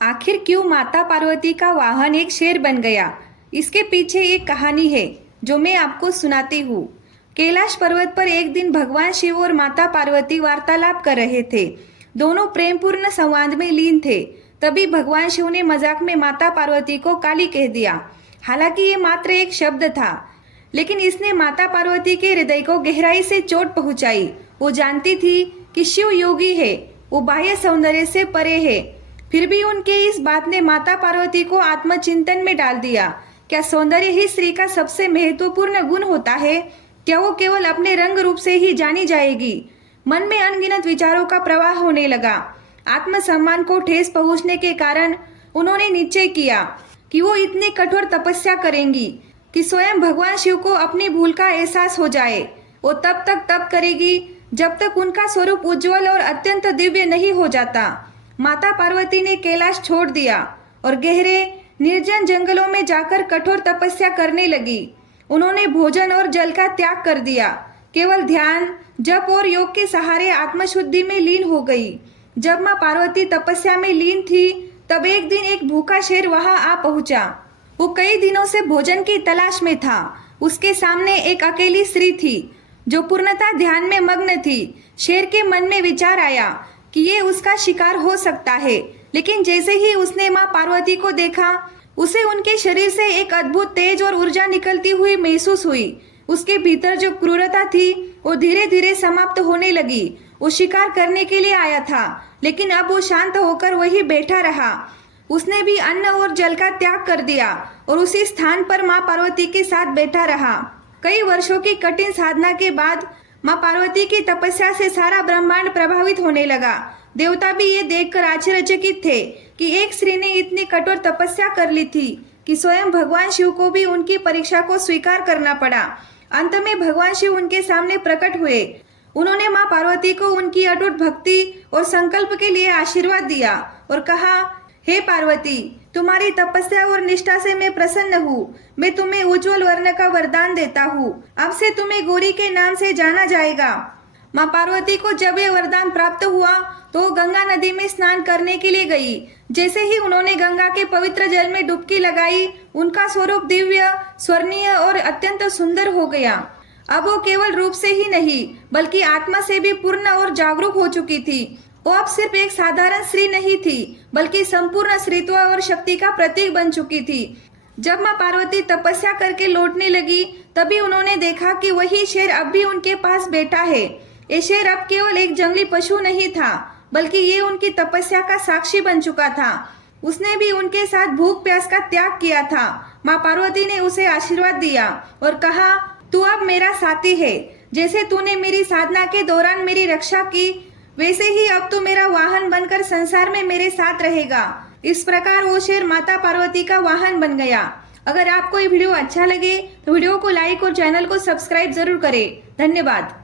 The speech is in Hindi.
आखिर क्यों माता पार्वती का वाहन एक शेर बन गया? इसके पीछे एक कहानी है जो मैं आपको सुनाती हूँ। कैलाश पर्वत पर एक दिन भगवान शिव और माता पार्वती वार्तालाप कर रहे थे। दोनों प्रेमपूर्ण संवाद में लीन थे। तभी भगवान शिव ने मजाक में माता पार्वती को काली कह दिया। हालांकि ये मात्र एक शब्द था, लेकिन इसने माता पार्वती के हृदय को गहराई से चोट पहुंचाई। वो जानती थी कि शिव योगी है, वो बाह्य सौंदर्य से परे है। फिर भी उनके इस बात ने माता पार्वती को आत्मचिंतन में डाल दिया। क्या सौंदर्य ही स्त्री का सबसे महत्वपूर्ण गुण होता है? क्या वो केवल अपने रंग रूप से ही जानी जाएगी? मन में अनगिनत विचारों का प्रवाह होने लगा। आत्मसम्मान को ठेस पहुंचने के कारण उन्होंने निश्चय किया कि वो इतनी कठोर तपस्या करेंगी कि स्वयं भगवान शिव को अपनी भूल का एहसास हो जाए। वो तब तक तप करेगी जब तक उनका स्वरूप उज्जवल और अत्यंत दिव्य नहीं हो जाता। माता पार्वती ने कैलाश छोड़ दिया और गहरे निर्जन जंगलों में जाकर कठोर तपस्या करने लगी। उन्होंने भोजन और जल का त्याग कर दिया। केवल ध्यान, जप और योग के सहारे आत्मशुद्धि में लीन हो गई। जब माँ पार्वती तपस्या में लीन थी, तब एक दिन एक भूखा शेर वहां आ पहुंचा। वो कई दिनों से भोजन की तलाश में था। उसके सामने एक अकेली स्त्री थी जो पूर्णतः ध्यान में मग्न थी। शेर के मन में विचार आया कि ये उसका शिकार हो सकता है, लेकिन जैसे ही उसने माँ पार्वती को देखा, उसे उनके शरीर से एक अद्भुत तेज और ऊर्जा निकलती हुई महसूस हुई। उसके भीतर जो क्रूरता थी वो धीरे धीरे समाप्त होने लगी। वो शिकार करने के लिए आया था, लेकिन अब वो शांत होकर वही बैठा रहा। उसने भी अन्न और जल का त्याग कर दिया और उसी स्थान पर माँ पार्वती के साथ बैठा रहा। कई वर्षों की कठिन साधना के बाद माँ पार्वती की तपस्या से सारा ब्रह्मांड प्रभावित होने लगा। देवता भी ये देखकर आश्चर्यचकित थे कि एक स्त्री ने इतनी कठोर तपस्या कर ली थी कि स्वयं भगवान शिव को भी उनकी परीक्षा को स्वीकार करना पड़ा। अंत में भगवान शिव उनके सामने प्रकट हुए। उन्होंने माँ पार्वती को उनकी अटूट भक्ति और संकल्प के लिए आशीर्वाद दिया और कहा, हे पार्वती, तुम्हारी तपस्या और निष्ठा से मैं प्रसन्न हूँ। मैं तुम्हें उज्जवल वर्ण का वरदान देता हूँ। अब से तुम्हें गौरी के नाम से जाना जाएगा। माँ पार्वती को जब ये वरदान प्राप्त हुआ तो गंगा नदी में स्नान करने के लिए गई। जैसे ही उन्होंने गंगा के पवित्र जल में डुबकी लगाई, उनका स्वरूप दिव्य, स्वर्णीय और अत्यंत सुंदर हो गया। अब वो केवल रूप से ही नहीं, बल्कि आत्मा से भी पूर्ण और जागरूक हो चुकी थी। वो अब सिर्फ एक साधारण स्त्री नहीं थी, बल्कि संपूर्ण स्त्रीत्व और शक्ति का प्रतीक बन चुकी थी। जब माँ पार्वती तपस्या करके लौटने लगी, तभी उन्होंने देखा कि वही शेर अब भी उनके पास बैठा है। ये शेर अब केवल एक जंगली पशु नहीं था, बल्कि ये उनकी तपस्या का साक्षी बन चुका था। उसने भी उनके साथ भूख प्यास का त्याग किया था। माँ पार्वती ने उसे आशीर्वाद दिया और कहा, तू अब मेरा साथी है। जैसे तूने मेरी साधना के दौरान मेरी रक्षा की, वैसे ही अब तू मेरा वाहन बनकर संसार में मेरे साथ रहेगा। इस प्रकार वो शेर माता पार्वती का वाहन बन गया। अगर आपको ये वीडियो अच्छा लगे तो वीडियो को लाइक और चैनल को सब्सक्राइब जरूर करें। धन्यवाद।